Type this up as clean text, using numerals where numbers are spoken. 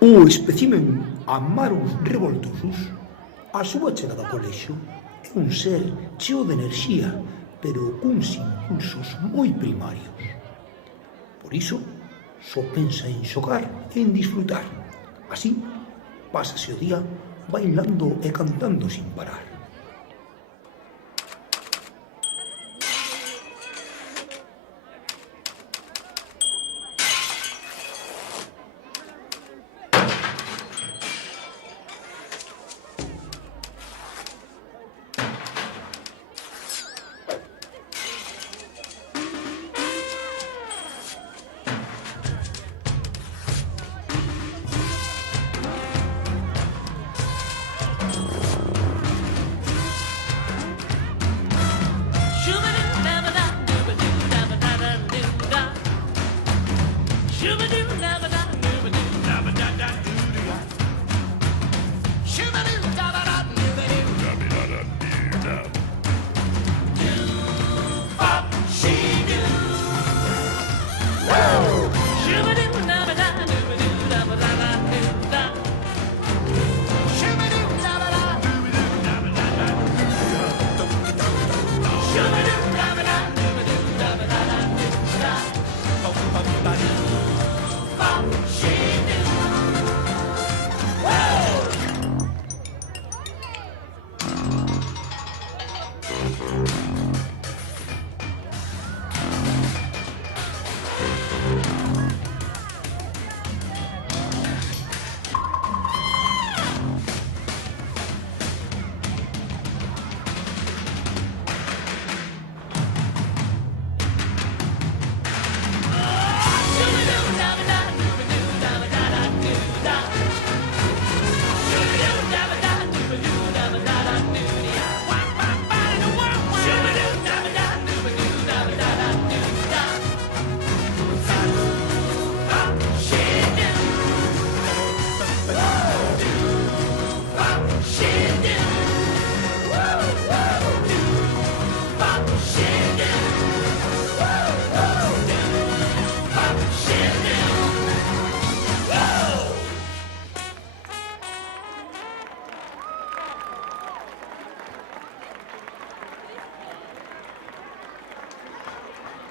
O espécimen Amarus revoltosus, á súa chegada ao colexio, é un ser cheo de enerxía, pero cuns impulsos moi primarios. Por iso, só pensa en xogar e en disfrutar. Así, pásase o día bailando e cantando sin parar.